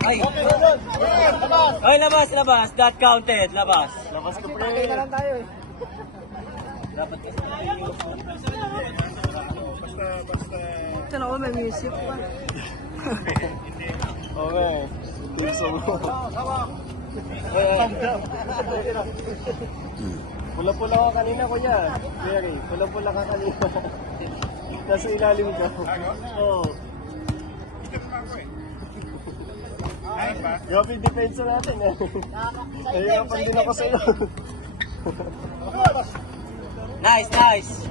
Ay! Ay, labas, labas. That counted. Labas. Labas ka pre. Tagay na lang tayo eh. Dapat kasi. Ito na ako, may music pa. Okay. Tuso mo. Pula-pula ka kanina, kuya. Jerry, pula-pula ka kanina. Nasa ilalim ka. Oo. Grabe yung depensa natin eh. Nahirapan din ako sa'yo. Nice, nice.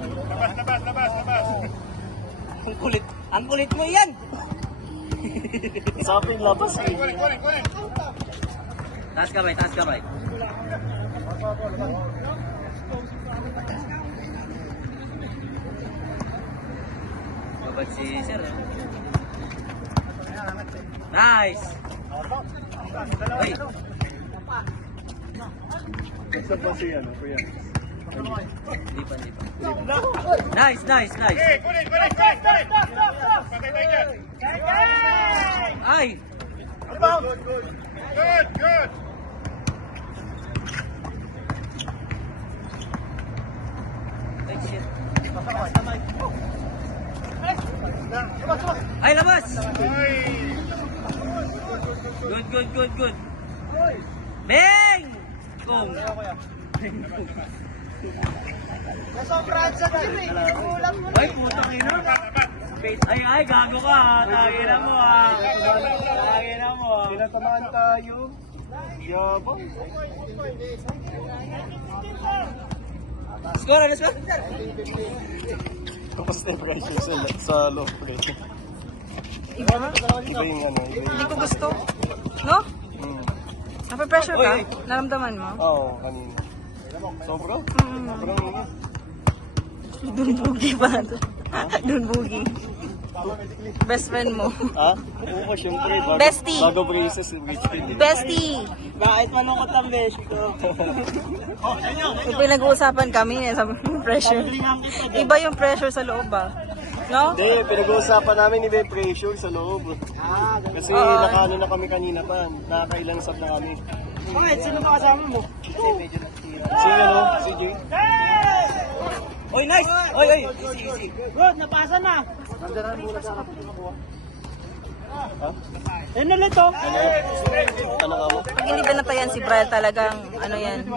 Labas. Ang kulit mo yan. Sa akin, labas eh. Taas kamay, taas kamay. Babad si Sir. Nice. Ay. Basta pa siya, no, kuya. Hindi pa. Nice, nice, nice. Ay. Good. Ay, shit. Ay, labas. Good. Bang! Kung. Nasobrahan sa team eh. Kulang mo. Ay, puto kayo. Ay, gago ka ha. Tagina mo ha. Tagina mo ha. Tinatamaan tayo. Yabang. Score, ano score? Tapos na pressure sa low pressure. Iba? Iba yung ano. Hindi ko gusto. No? Nape-pressure ka? Naramdaman mo? Oo, kanina. Sobra? Sobrang init. Dun bugi pa na to. Dun bugi. Best friend mo. Ha? Oo, syempre. Bestie. Bago braces, Richfield. Bestie! Kahit malungkot ang besh ko. Yung pinag-uusapan kami eh, sabi mo pressure. Iba yung pressure sa loob ba? No? Hindi, pinag-uusapan namin iba yung pressure sa loob. Kasi Oo. nakaano na kami kanina pa. Nakakailang sub na kami. Bakit? Sino ba kasama mo? Si ano? Si Jay? Oy, nice! Oy! Easy. Good, napasa na. Ha? Ayun na ulit oh. Ano ka mo? Pag hindi ba natayan si Brian talagang ano yan,